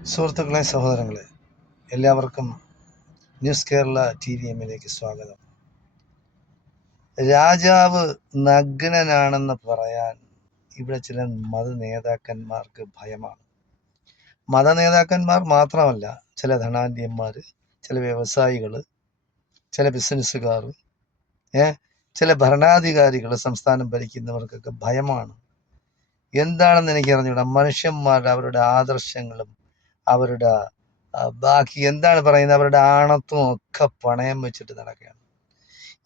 സുഹൃത്തുക്കളെ, സഹോദരങ്ങളെ, എല്ലാവർക്കും ന്യൂസ് കേരള TVM-ലേക്ക് സ്വാഗതം. രാജാവ് നഗ്നനാണെന്ന് പറയാൻ ഇവിടെ ചില മത നേതാക്കന്മാർക്ക് ഭയമാണ്. മത നേതാക്കന്മാർ മാത്രമല്ല, ചില ധനാഢ്യന്മാർ, ചില വ്യവസായികൾ, ചില ബിസിനസ്സുകാർ, ചില ഭരണാധികാരികൾ, സംസ്ഥാനം ഭരിക്കുന്നവർക്കൊക്കെ ഭയമാണ്. എന്താണെന്ന് എനിക്കറിഞ്ഞൂടാ. മനുഷ്യന്മാരുടെ അവരുടെ ആദർശങ്ങളും അവരുടെ ബാക്കി എന്താണ് പറയുന്നത്, അവരുടെ ആണത്വം ഒക്കെ പണയം വെച്ചിട്ട് നടക്കുകയാണ്.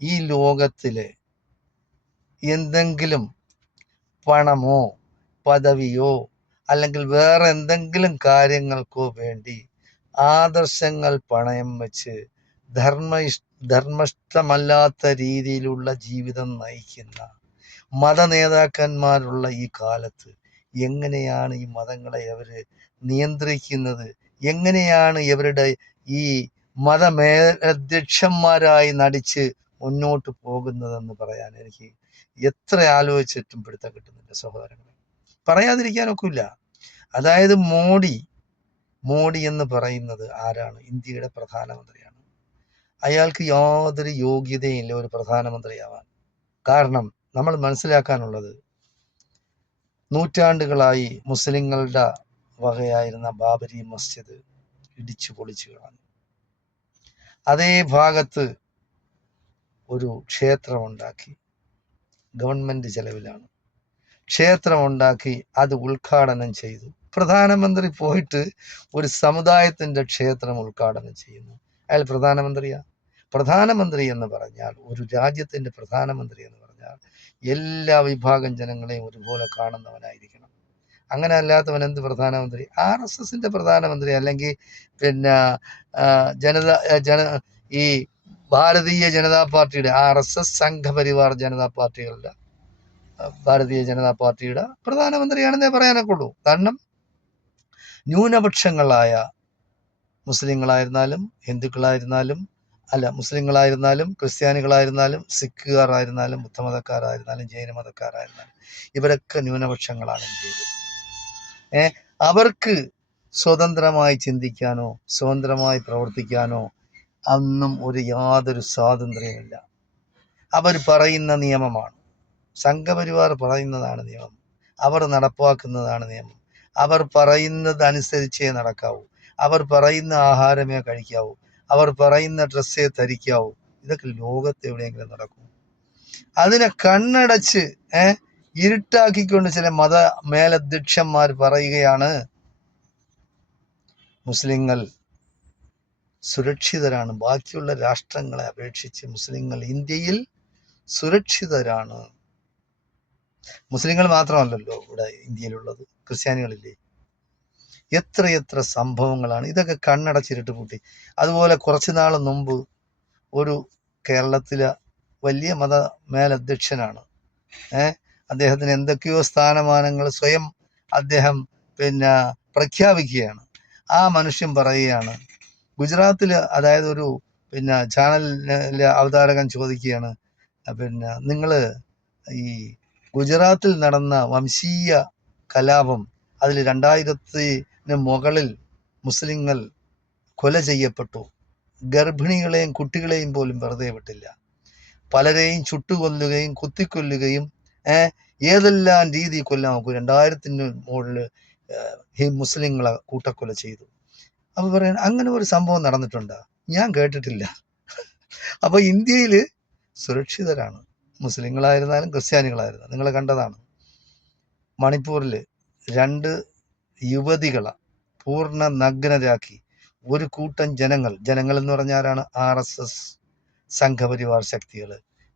ഈ ലോകത്തില് എന്തെങ്കിലും പണമോ പദവിയോ അല്ലെങ്കിൽ വേറെ എന്തെങ്കിലും കാര്യങ്ങൾക്കോ വേണ്ടി ആദർശങ്ങൾ പണയം വെച്ച് ധർമ്മഷ്ടമല്ലാത്ത രീതിയിലുള്ള ജീവിതം നയിക്കുന്ന മത നേതാക്കന്മാരുള്ള ഈ കാലത്ത് എങ്ങനെയാണ് ഈ മതങ്ങളെ അവര് നിയന്ത്രിക്കുന്നത്, എങ്ങനെയാണ് ഇവരുടെ ഈ മതമേലധ്യക്ഷന്മാരായി നടിച്ച് മുന്നോട്ട് പോകുന്നതെന്ന് പറയാൻ എനിക്ക് എത്ര ആലോചിച്ചിട്ടും പിടുത്തം കിട്ടുന്നില്ല സഹോദരങ്ങളെ. പറയാതിരിക്കാനൊക്കില്ല. അതായത് മോഡി എന്ന് പറയുന്നത് ആരാണ്? ഇന്ത്യയുടെ പ്രധാനമന്ത്രിയാണ്. അയാൾക്ക് യാതൊരു യോഗ്യതയില്ല ഒരു പ്രധാനമന്ത്രിയാവാൻ. കാരണം നമ്മൾ മനസ്സിലാക്കാനുള്ളത്, നൂറ്റാണ്ടുകളായി മുസ്ലിങ്ങളുടെ വകയായിരുന്ന ബാബരി മസ്ജിദ് ഇടിച്ചു പൊളിച്ചു കളഞ്ഞു. അതേ ഭാഗത്ത് ഒരു ക്ഷേത്രമുണ്ടാക്കി, ഗവൺമെന്റ് ചെലവിലാണ് ക്ഷേത്രമുണ്ടാക്കി, അത് ഉദ്ഘാടനം ചെയ്തു. പ്രധാനമന്ത്രി പോയിട്ട് ഒരു സമുദായത്തിന്റെ ക്ഷേത്രം ഉദ്ഘാടനം ചെയ്യുന്നു. അയാൾ പ്രധാനമന്ത്രിയാ? പ്രധാനമന്ത്രി എന്ന് പറഞ്ഞാൽ, ഒരു രാജ്യത്തിന്റെ പ്രധാനമന്ത്രി എന്ന് പറഞ്ഞാൽ എല്ലാ വിഭാഗം ജനങ്ങളെയും ഒരുപോലെ കാണുന്നവനായിരിക്കണം. അങ്ങനെ അല്ലാത്തവൻ എന്ത് പ്രധാനമന്ത്രി? RSSന്റെ പ്രധാനമന്ത്രി, അല്ലെങ്കിൽ പിന്നെ ഈ ഭാരതീയ ജനതാ പാർട്ടിയുടെ RSS സംഘപരിവാർ ജനതാ പാർട്ടികളുടെ ഭാരതീയ ജനതാ പാർട്ടിയുടെ പ്രധാനമന്ത്രിയാണെന്നേ പറയാനൊക്കെ ഉള്ളൂ. കാരണം ന്യൂനപക്ഷങ്ങളായ മുസ്ലിങ്ങളായിരുന്നാലും ഹിന്ദുക്കളായിരുന്നാലും മുസ്ലിങ്ങളായിരുന്നാലും ക്രിസ്ത്യാനികളായിരുന്നാലും സിഖുകാരായിരുന്നാലും ബുദ്ധമതക്കാരായിരുന്നാലും ജൈന മതക്കാരായിരുന്നാലും ഇവരൊക്കെ ന്യൂനപക്ഷങ്ങളാണ് ഇന്ത്യയിൽ. അവർക്ക് സ്വതന്ത്രമായി ചിന്തിക്കാനോ സ്വതന്ത്രമായി പ്രവർത്തിക്കാനോ അന്നും യാതൊരു സ്വാതന്ത്ര്യമില്ല. അവർ പറയുന്ന നിയമമാണ്, സംഘപരിവാർ പറയുന്നതാണ് നിയമം, അവർ നടപ്പാക്കുന്നതാണ് നിയമം. അവർ പറയുന്നത് അനുസരിച്ചേ നടക്കാവൂ, അവർ പറയുന്ന ആഹാരമേ കഴിക്കാവൂ, അവർ പറയുന്ന ഡ്രസ്സേ ധരിക്കാവൂ. ഇതൊക്കെ ലോകത്ത് എവിടെയെങ്കിലും നടക്കും? അതിനെ കണ്ണടച്ച് ഇരുട്ടാക്കിക്കൊണ്ട് ചില മത മേലധ്യക്ഷന്മാർ പറയുകയാണ്, മുസ്ലിങ്ങൾ സുരക്ഷിതരാണ്, ബാക്കിയുള്ള രാഷ്ട്രങ്ങളെ അപേക്ഷിച്ച് മുസ്ലിങ്ങൾ ഇന്ത്യയിൽ സുരക്ഷിതരാണ്. മുസ്ലിങ്ങൾ മാത്രമല്ലല്ലോ ഇവിടെ ഇന്ത്യയിലുള്ളത്, ക്രിസ്ത്യാനികളില്ലേ? എത്രയെത്ര സംഭവങ്ങളാണ്. ഇതൊക്കെ കണ്ണടച്ചിരുട്ട് പൂട്ടി. അതുപോലെ കുറച്ചു നാൾ മുമ്പ് ഒരു കേരളത്തിലെ വലിയ മത മേലധ്യക്ഷനാണ്, അദ്ദേഹത്തിന് എന്തൊക്കെയോ സ്ഥാനമാനങ്ങൾ സ്വയം അദ്ദേഹം പ്രഖ്യാപിക്കുകയാണ്. ആ മനുഷ്യൻ പറയുകയാണ്, ഗുജറാത്തില്, അതായത് ഒരു ചാനലിലെ അവതാരകൻ ചോദിക്കുകയാണ്, നിങ്ങള് ഈ ഗുജറാത്തിൽ നടന്ന വംശീയ കലാപം, അതിൽ 2000-ന് മുകളിൽ മുസ്ലിങ്ങൾ കൊല ചെയ്യപ്പെട്ടു, ഗർഭിണികളെയും കുട്ടികളെയും പോലും വെറുതെ വിട്ടില്ല, പലരെയും ചുട്ടുകൊല്ലുകയും കുത്തിക്കൊല്ലുകയും ഏതെല്ലാം രീതി കൊല്ലാൻ നോക്കൂ, 2000-ന് മുകളിൽ മുസ്ലിങ്ങളെ കൂട്ടക്കൊല ചെയ്തു. അപ്പൊ പറയാൻ അങ്ങനെ ഒരു സംഭവം നടന്നിട്ടുണ്ടോ? ഞാൻ കേട്ടിട്ടില്ല. അപ്പൊ ഇന്ത്യയിൽ സുരക്ഷിതരാണ്, മുസ്ലിങ്ങളായിരുന്നാലും ക്രിസ്ത്യാനികളായിരുന്നാലും. നിങ്ങൾ കണ്ടതാണ്, മണിപ്പൂരിൽ 2 യുവതികളെ പൂർണ്ണ നഗ്നരാക്കി ഒരു കൂട്ടം ജനങ്ങൾ എന്ന് പറഞ്ഞാലാണ് RSS സംഘപരിവാർ ശക്തികൾ,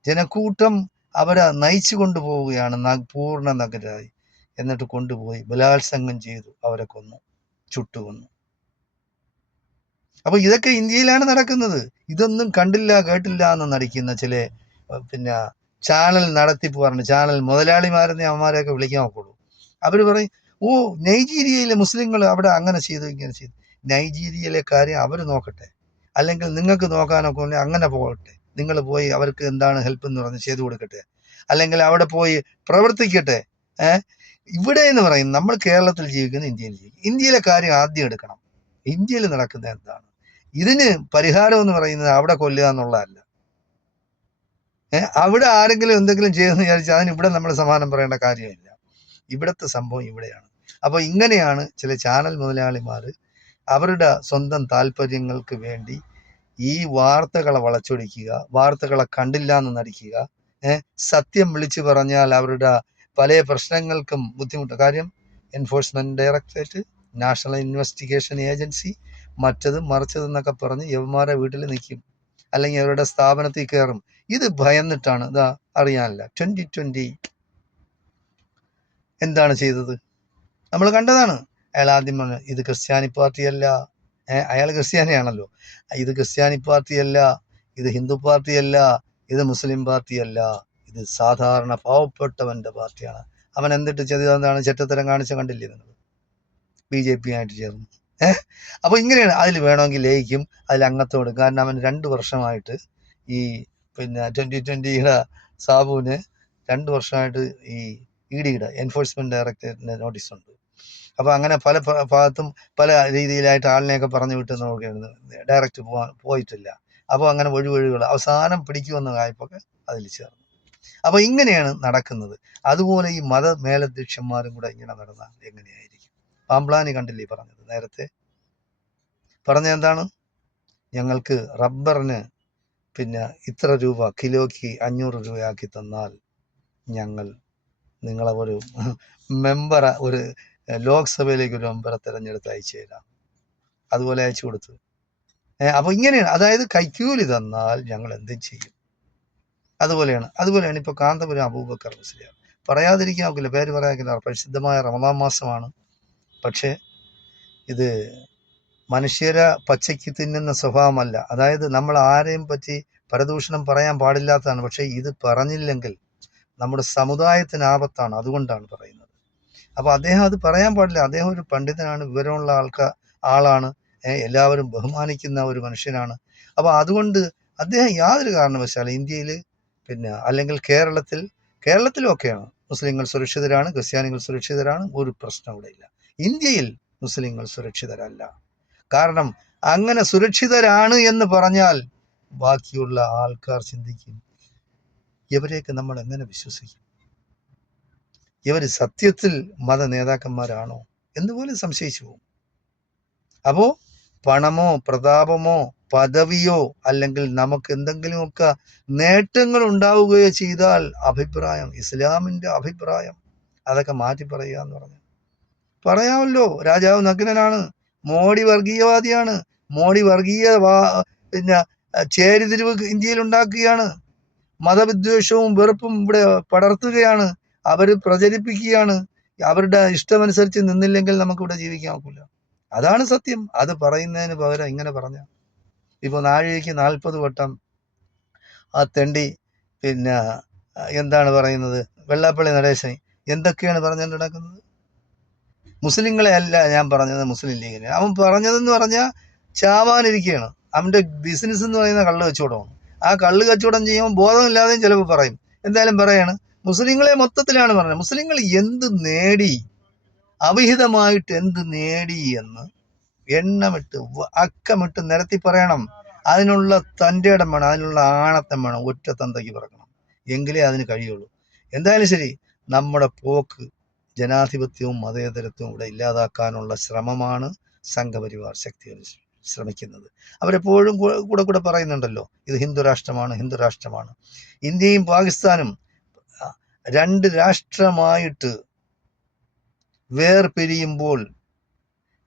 ജനക്കൂട്ടം അവരെ നയിച്ചു കൊണ്ടുപോവുകയാണ് പൂർണ്ണ നഗ്നരായി. എന്നിട്ട് കൊണ്ടുപോയി ബലാത്സംഗം ചെയ്തു, അവരെ കൊന്നു, ചുട്ടുകൊന്നു. അപ്പൊ ഇതൊക്കെ ഇന്ത്യയിലാണ് നടക്കുന്നത്. ഇതൊന്നും കണ്ടില്ല കേട്ടില്ല എന്ന് നടിക്കുന്ന ചില ചാനൽ നടത്തിപ്പ് പറഞ്ഞ്, ചാനൽ മുതലാളിമാരെന്ന് അവന്മാരെയൊക്കെ വിളിക്കാൻ നോക്കുള്ളൂ. അവർ പറയും, ഓ നൈജീരിയയിലെ മുസ്ലിങ്ങൾ അവിടെ അങ്ങനെ ചെയ്തു ഇങ്ങനെ ചെയ്തു. നൈജീരിയയിലെ കാര്യം അവർ നോക്കട്ടെ, അല്ലെങ്കിൽ നിങ്ങൾക്ക് നോക്കാനൊക്കെ ഉണ്ടെങ്കിൽ അങ്ങനെ പോകട്ടെ. നിങ്ങൾ പോയി അവർക്ക് എന്താണ് ഹെൽപ്പ് എന്ന് പറഞ്ഞ് ചെയ്തു കൊടുക്കട്ടെ, അല്ലെങ്കിൽ അവിടെ പോയി പ്രവർത്തിക്കട്ടെ. ഇവിടെ എന്ന് പറയും, നമ്മൾ കേരളത്തിൽ ജീവിക്കുന്ന, ഇന്ത്യയിൽ ജീവിക്കും. ഇന്ത്യയിലെ കാര്യം ആദ്യം എടുക്കണം. ഇന്ത്യയിൽ നടക്കുന്നത് എന്താണ്? ഇതിന് പരിഹാരം എന്ന് പറയുന്നത് അവിടെ കൊല്ലുക എന്നുള്ളതല്ല. അവിടെ ആരെങ്കിലും എന്തെങ്കിലും ചെയ്തെന്ന് വിചാരിച്ചാൽ അതിന് ഇവിടെ നമ്മൾ സമാധാനം പറയേണ്ട കാര്യമില്ല. ഇവിടുത്തെ സംഭവം ഇവിടെയാണ്. അപ്പോൾ ഇങ്ങനെയാണ് ചില ചാനൽ മുതലാളിമാർ അവരുടെ സ്വന്തം താല്പര്യങ്ങൾക്ക് വേണ്ടി ഈ വാർത്തകളെ വളച്ചൊടിക്കുക, വാർത്തകളെ കണ്ടില്ല എന്ന് നടിക്കുക, സത്യം വിളിച്ചു പറഞ്ഞാൽ അവരുടെ പല പ്രശ്നങ്ങൾക്കും ബുദ്ധിമുട്ട്. കാര്യം enforcement directorate, national investigation agency, മറ്റത് മറിച്ചതെന്നൊക്കെ പറഞ്ഞ് യവന്മാരെ വീട്ടിൽ നിൽക്കും, അല്ലെങ്കിൽ അവരുടെ സ്ഥാപനത്തിൽ കയറും. ഇത് ഭയന്നിട്ടാണ്. ഇതാ അറിയാനില്ല 2020 എന്താണ് ചെയ്തത് നമ്മൾ കണ്ടതാണ്. അയാൾ ആദ്യം പറഞ്ഞു ഇത് ക്രിസ്ത്യാനി പാർട്ടിയല്ല. അയാൾ ക്രിസ്ത്യാനിയാണല്ലോ. ഇത് ക്രിസ്ത്യാനി പാർട്ടിയല്ല, ഇത് ഹിന്ദു പാർട്ടിയല്ല, ഇത് മുസ്ലിം പാർട്ടിയല്ല, ഇത് സാധാരണ പാവപ്പെട്ടവന്റെ പാർട്ടിയാണ്. അവൻ എന്തിട്ട് ചെയ്തതാണ്? ചെറ്റത്തരം കാണിച്ച കണ്ടില്ലേ നിങ്ങൾ? BJP ആയിട്ട് ചേർന്നു. അപ്പൊ ഇങ്ങനെയാണ്. അതിൽ വേണമെങ്കിൽ ലയിക്കും, അതിൽ അംഗത്തോട്. കാരണം അവൻ 2 വർഷമായിട്ട് ഈ 2020 സാബുവിന് 2 വർഷമായിട്ട് ഈ EDയുടെ എൻഫോഴ്സ്മെന്റ് ഡയറക്ടറേറ്റിന്റെ നോട്ടീസ് ഉണ്ട്. അപ്പൊ അങ്ങനെ പല ഭാഗത്തും പല രീതിയിലായിട്ട് ആളിനെയൊക്കെ പറഞ്ഞു വിട്ടെന്ന് നോക്കുകയാണ്. ഡയറക്റ്റ് പോയിട്ടില്ല. അപ്പോൾ അങ്ങനെ ഒഴിവൊഴികൾ അവസാനം പിടിക്കുമെന്ന വായ്പൊക്കെ അതിൽ ചേർന്നു. അപ്പൊ ഇങ്ങനെയാണ് നടക്കുന്നത്. അതുപോലെ ഈ മത മേലധ്യക്ഷന്മാരും കൂടെ ഇങ്ങനെ നടന്നാൽ എങ്ങനെയായിരിക്കും? പാംപ്ലാനി കണ്ടില്ലേ പറഞ്ഞത്? നേരത്തെ പറഞ്ഞ എന്താണ്? ഞങ്ങൾക്ക് റബ്ബറിന് ഇത്ര രൂപ, കിലോയ്ക്ക് 500 രൂപയാക്കി തന്നാൽ ഞങ്ങൾ നിങ്ങളെ ഒരു മെമ്പറെ, ഒരു ലോക്സഭയിലേക്ക് ഒരു മെമ്പറെ തിരഞ്ഞെടുത്ത് അയച്ചു തരാം. അതുപോലെ അയച്ചു കൊടുത്തു. അപ്പൊ ഇങ്ങനെയാണ്. അതായത് കൈക്കൂലി തന്നാൽ ഞങ്ങൾ എന്തും ചെയ്യും. അതുപോലെയാണ് ഇപ്പൊ കാന്തപുരം അബൂബക്കർ മുസ്ലിയാർ. പറയാതിരിക്കാൻ നോക്കില്ല, പേര് പറയാതിരിക്കില്ല. പരിശുദ്ധമായ റമദാൻ മാസമാണ്. പക്ഷെ ഇത് മനുഷ്യരെ പച്ചയ്ക്ക് തിന്നുന്ന സ്വഭാവമല്ല. അതായത് നമ്മൾ ആരെയും പറ്റി പരദൂഷണം പറയാൻ പാടില്ലാത്തതാണ്. പക്ഷെ ഇത് പറഞ്ഞില്ലെങ്കിൽ നമ്മുടെ സമുദായത്തിന് ആപത്താണ്. അതുകൊണ്ടാണ് പറയുന്നത്. അപ്പൊ അദ്ദേഹം അത് പറയാൻ പാടില്ല. അദ്ദേഹം ഒരു പണ്ഡിതനാണ്, വിവരമുള്ള ആളാണ്, എല്ലാവരും ബഹുമാനിക്കുന്ന ഒരു മനുഷ്യനാണ്. അപ്പൊ അതുകൊണ്ട് അദ്ദേഹം യാതൊരു കാരണവശാലും ഇന്ത്യയിൽ അല്ലെങ്കിൽ കേരളത്തിലും ഒക്കെയാണ് മുസ്ലിങ്ങൾ സുരക്ഷിതരാണ്, ക്രിസ്ത്യാനികൾ സുരക്ഷിതരാണ്, ഒരു പ്രശ്നം ഇവിടെ ഇല്ല. ഇന്ത്യയിൽ മുസ്ലിങ്ങൾ സുരക്ഷിതരല്ല. കാരണം അങ്ങനെ സുരക്ഷിതരാണ് എന്ന് പറഞ്ഞാൽ ബാക്കിയുള്ള ആൾക്കാർ ചിന്തിക്കും, ഇവരെയൊക്കെ നമ്മൾ എങ്ങനെ വിശ്വസിക്കും? ഇവർ സത്യത്തിൽ മത നേതാക്കന്മാരാണോ എന്നുപോലും സംശയിച്ചു പോകും. അപ്പോ പണമോ പ്രതാപമോ പദവിയോ അല്ലെങ്കിൽ നമുക്ക് എന്തെങ്കിലുമൊക്കെ നേട്ടങ്ങൾ ഉണ്ടാവുകയോ ചെയ്താൽ അഭിപ്രായം, ഇസ്ലാമിന്റെ അഭിപ്രായം, അതൊക്കെ മാറ്റി പറയുക എന്ന് പറഞ്ഞു. പറയാമല്ലോ, രാജാവ് നഗ്നനാണ്, മോഡി വർഗീയവാദിയാണ്, മോഡി വർഗീയ ചേരിതിരിവ് ഇന്ത്യയിൽ ഉണ്ടാക്കുകയാണ്, മതവിദ്വേഷവും വെറുപ്പും ഇവിടെ പടർത്തുകയാണ്, അവര് പ്രചരിപ്പിക്കുകയാണ്. അവരുടെ ഇഷ്ടമനുസരിച്ച് നിന്നില്ലെങ്കിൽ നമുക്കിവിടെ ജീവിക്കാൻ ഒക്കില്ല. അതാണ് സത്യം. അത് പറയുന്നതിന് പകരം ഇങ്ങനെ പറഞ്ഞ, ഇപ്പൊ നാഴികയ്ക്ക് 40 വട്ടം ആ തെണ്ടി എന്താണ് പറയുന്നത്, വെള്ളാപ്പള്ളി നടേശൻ എന്തൊക്കെയാണ് പറഞ്ഞുകൊണ്ട് നടക്കുന്നത്? മുസ്ലിങ്ങളെ അല്ല ഞാൻ പറഞ്ഞത്, മുസ്ലിം ലീഗിനെ. അവൻ പറഞ്ഞതെന്ന് പറഞ്ഞാൽ ചാവാനിരിക്കുകയാണ്. അവന്റെ ബിസിനസ് എന്ന് പറയുന്ന കള്ള് കച്ചവടമാണ്. ആ കള്ള് കച്ചവടം ചെയ്യുമ്പോൾ ബോധമില്ലാതെയും ചിലപ്പോൾ പറയും. എന്തായാലും പറയാണ്, മുസ്ലിങ്ങളെ മൊത്തത്തിലാണ് പറഞ്ഞത്. മുസ്ലിങ്ങൾ എന്ത് നേടി, അവിഹിതമായിട്ട് എന്ത് നേടി എന്ന് എണ്ണമിട്ട് അക്കമിട്ട് നിരത്തി പറയണം. അതിനുള്ള തൻ്റെ ഇടം വേണം, അതിനുള്ള ആണത്തം വേണം. ഒറ്റ തന്തയ്ക്ക് പറക്കണം, എങ്കിലേ അതിന് കഴിയുള്ളൂ. എന്തായാലും ശരി, നമ്മുടെ പോക്ക് ജനാധിപത്യവും മതേതരത്വവും ഇവിടെ ഇല്ലാതാക്കാനുള്ള ശ്രമമാണ് സംഘപരിവാർ ശക്തികൾ ശ്രമിക്കുന്നത്. അവരെപ്പോഴും കൂടെ പറയുന്നുണ്ടല്ലോ, ഇത് ഹിന്ദു രാഷ്ട്രമാണ്. ഇന്ത്യയും പാകിസ്ഥാനും 2 രാഷ്ട്രമായിട്ട് വേർപിരിയുമ്പോൾ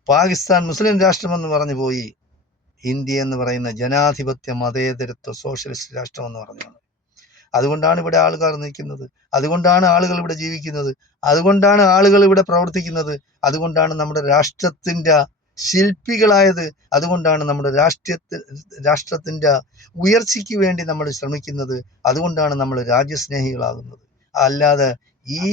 പാകിസ്ഥാൻ മുസ്ലിം രാഷ്ട്രമെന്ന് പറഞ്ഞു പോയി, ഇന്ത്യ എന്ന് പറയുന്ന ജനാധിപത്യ മതേതരത്വ സോഷ്യലിസ്റ്റ് രാഷ്ട്രമെന്ന് പറഞ്ഞാണ്. അതുകൊണ്ടാണ് ഇവിടെ ആളുകൾ നിൽക്കുന്നത്, അതുകൊണ്ടാണ് ആളുകൾ ഇവിടെ ജീവിക്കുന്നത്, അതുകൊണ്ടാണ് ആളുകൾ ഇവിടെ പ്രവർത്തിക്കുന്നത്, അതുകൊണ്ടാണ് നമ്മുടെ രാഷ്ട്രത്തിന്റെ ശില്പികളായത്, അതുകൊണ്ടാണ് നമ്മുടെ രാഷ്ട്രത്തിന്റെ ഉയർച്ചയ്ക്ക് വേണ്ടി നമ്മൾ ശ്രമിക്കുന്നത്, അതുകൊണ്ടാണ് നമ്മൾ രാജ്യസ്നേഹികളാകുന്നത്. അല്ലാതെ ഈ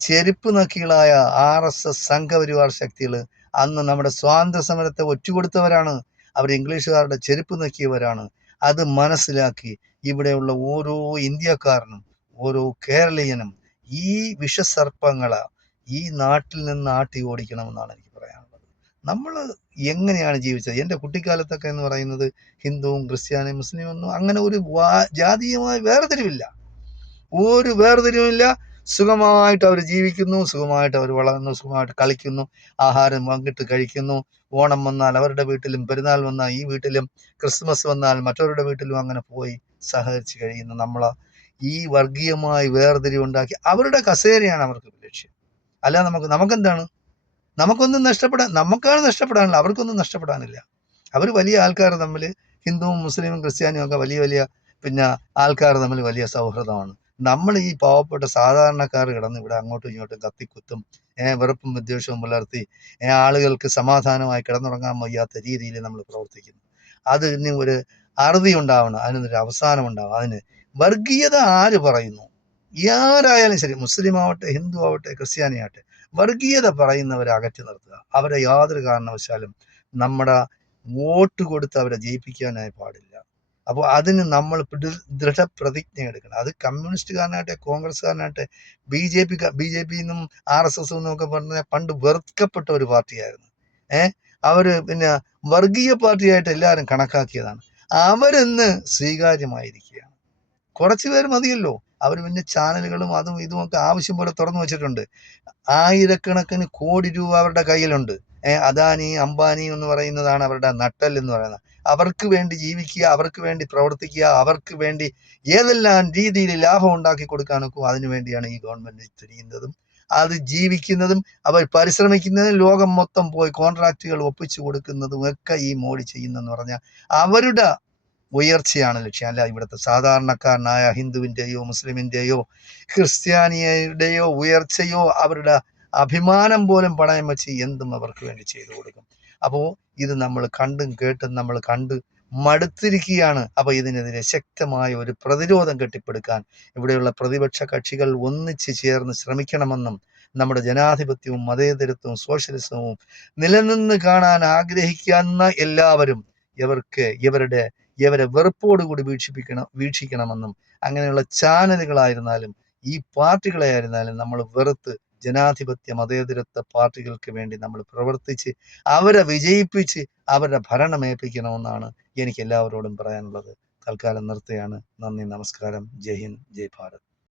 ചെരുപ്പ് നക്കികളായ RSS സംഘപരിവാർ ശക്തികൾ അന്ന് നമ്മുടെ സ്വാതന്ത്ര്യ സമരത്തെ ഒറ്റുകൊടുത്തവരാണ്. അവർ ഇംഗ്ലീഷുകാരുടെ ചെരുപ്പ് നക്കിയവരാണ്. അത് മനസ്സിലാക്കി ഇവിടെയുള്ള ഓരോ ഇന്ത്യക്കാരനും ഓരോ കേരളീയനും ഈ വിഷസർപ്പങ്ങളെ ഈ നാട്ടിൽ നിന്ന് ആട്ടി ഓടിക്കണമെന്നാണ് എനിക്ക് പറയാനുള്ളത്. നമ്മൾ എങ്ങനെയാണ് ജീവിച്ചത്? എൻ്റെ കുട്ടിക്കാലത്തൊക്കെ എന്ന് പറയുന്നത് ഹിന്ദുവും ക്രിസ്ത്യാനിയും മുസ്ലിം ഒന്നും അങ്ങനെ ഒരു ജാതീയമായ വേർതിരിവില്ല. ഒരു വേർതിരിവില്ല. സുഖമായിട്ട് അവർ ജീവിക്കുന്നു, സുഖമായിട്ട് അവർ വളർന്നു, സുഖമായിട്ട് കളിക്കുന്നു, ആഹാരം പങ്കിട്ട് കഴിക്കുന്നു. ഓണം വന്നാൽ അവരുടെ വീട്ടിലും, പെരുന്നാൾ വന്നാൽ ഈ വീട്ടിലും, ക്രിസ്മസ് വന്നാൽ മറ്റവരുടെ വീട്ടിലും അങ്ങനെ പോയി സഹകരിച്ച് കഴിയുന്ന നമ്മൾ ഈ വർഗീയമായി വേർതിരിവുണ്ടാക്കി അവരുടെ കസേരയാണ് അവർക്ക് ലക്ഷ്യം. അല്ല നമുക്കെന്താണ്? നമുക്കൊന്നും നമുക്കാണ് നഷ്ടപ്പെടാനില്ല, അവർക്കൊന്നും നഷ്ടപ്പെടാനില്ല. അവർ വലിയ ആൾക്കാർ തമ്മിൽ, ഹിന്ദുവും മുസ്ലിമും ക്രിസ്ത്യാനിയും ഒക്കെ വലിയ വലിയ പിന്നെ ആൾക്കാർ തമ്മിൽ വലിയ സൗഹൃദമാണ്. നമ്മൾ ഈ പാവപ്പെട്ട സാധാരണക്കാർ കിടന്ന് ഇവിടെ അങ്ങോട്ടും ഇങ്ങോട്ടും കത്തിക്കുത്തും, വെറുപ്പും വിദ്വേഷവും പുലർത്തി ആളുകൾക്ക് സമാധാനമായി കിടന്നുറങ്ങാൻ വയ്യാത്ത രീതിയിൽ നമ്മൾ പ്രവർത്തിക്കുന്നു. അതിന് ഒരു അറുതി ഉണ്ടാവണം, അതിനൊരു അവസാനം ഉണ്ടാവണം. അതിന് വർഗീയത ആര് പറയുന്നു? ആരായാലും ശരി, മുസ്ലിം ആവട്ടെ, ഹിന്ദു ആവട്ടെ, ക്രിസ്ത്യാനി ആവട്ടെ, വർഗീയത പറയുന്നവരെ അകറ്റി നിർത്തുക. അവരെ യാതൊരു കാരണവശാലും നമ്മുടെ വോട്ട് കൊടുത്ത് അവരെ ജയിപ്പിക്കാനായി പാടില്ല. അപ്പോൾ അതിന് നമ്മൾ ദൃഢപ്രതിജ്ഞ എടുക്കണം. അത് കമ്മ്യൂണിസ്റ്റുകാരനാകട്ടെ, കോൺഗ്രസ്സുകാരനാകട്ടെ, ബി ജെ പി എന്നും RSS എന്നും ഒക്കെ പറഞ്ഞ പണ്ട് വെറുക്കപ്പെട്ട ഒരു പാർട്ടിയായിരുന്നു. അവര് പിന്നെ വർഗീയ പാർട്ടിയായിട്ട് എല്ലാവരും കണക്കാക്കിയതാണ്. അവരിന്ന് സ്വീകാര്യമായിരിക്കുകയാണ്. കുറച്ച് പേര് മതിയല്ലോ. അവർ പിന്നെ ചാനലുകളും അതും ഇതുമൊക്കെ ആവശ്യം പോലെ തുറന്നു വെച്ചിട്ടുണ്ട്. ആയിരക്കണക്കിന് കോടി രൂപ അവരുടെ കയ്യിലുണ്ട്. അദാനി, അംബാനി എന്ന് പറയുന്നതാണ് അവരുടെ നട്ടൽ എന്ന് പറയുന്നത്. അവർക്ക് വേണ്ടി ജീവിക്കുക, അവർക്ക് വേണ്ടി പ്രവർത്തിക്കുക, അവർക്ക് വേണ്ടി ഏതെല്ലാം രീതിയിൽ ലാഭം ഉണ്ടാക്കി കൊടുക്കാനൊക്കെ അതിനു വേണ്ടിയാണ് ഈ ഗവൺമെന്റ് തിരിയുന്നതും അത് ജീവിക്കുന്നതും അവർ പരിശ്രമിക്കുന്നതും. ലോകം മൊത്തം പോയി കോൺട്രാക്റ്റുകൾ ഒപ്പിച്ചു കൊടുക്കുന്നതും ഒക്കെ ഈ മോഡി ചെയ്യുന്നെന്ന് പറഞ്ഞാൽ അവരുടെ ഉയർച്ചയാണ് ലക്ഷ്യം. അല്ല ഇവിടുത്തെ സാധാരണക്കാരനായ ഹിന്ദുവിൻ്റെയോ മുസ്ലിമിൻ്റെയോ ക്രിസ്ത്യാനിയുടെയോ ഉയർച്ചയോ അവരുടെ അഭിമാനം പോലും പണയം വെച്ച് എന്തും അവർക്ക് വേണ്ടി ചെയ്തു കൊടുക്കും. അപ്പോൾ ഇത് നമ്മൾ കണ്ടും കേട്ടും നമ്മൾ കണ്ട് മടുത്തിരിക്കുകയാണ്. അപ്പോൾ ഇതിനെതിരെ ശക്തമായ ഒരു പ്രതിരോധം കെട്ടിപ്പടുക്കാൻ ഇവിടെയുള്ള പ്രതിപക്ഷ കക്ഷികൾ ഒന്നിച്ച് ചേർന്ന് ശ്രമിക്കണമെന്നും നമ്മുടെ ജനാധിപത്യവും മതേതരത്വവും സോഷ്യലിസവും നിലനിന്ന് കാണാൻ ആഗ്രഹിക്കുന്ന എല്ലാവരും ഇവരെ വെറുപ്പോടുകൂടി വീക്ഷിക്കണമെന്നും അങ്ങനെയുള്ള ചാനലുകളായിരുന്നാലും ഈ പാർട്ടികളെ ആയിരുന്നാലും നമ്മൾ വെറുത്ത് ജനാധിപത്യ മതേതരത്വ പാർട്ടികൾക്ക് വേണ്ടി നമ്മൾ പ്രവർത്തിച്ച് അവരെ വിജയിപ്പിച്ച് അവരുടെ ഭരണം ഏൽപ്പിക്കണമെന്നാണ് എനിക്ക് എല്ലാവരോടും പറയാനുള്ളത്. തൽക്കാലം നിർത്തുകയാണ്. നന്ദി, നമസ്കാരം. ജയ് ഹിന്ദ്, ജയ് ഭാരത്.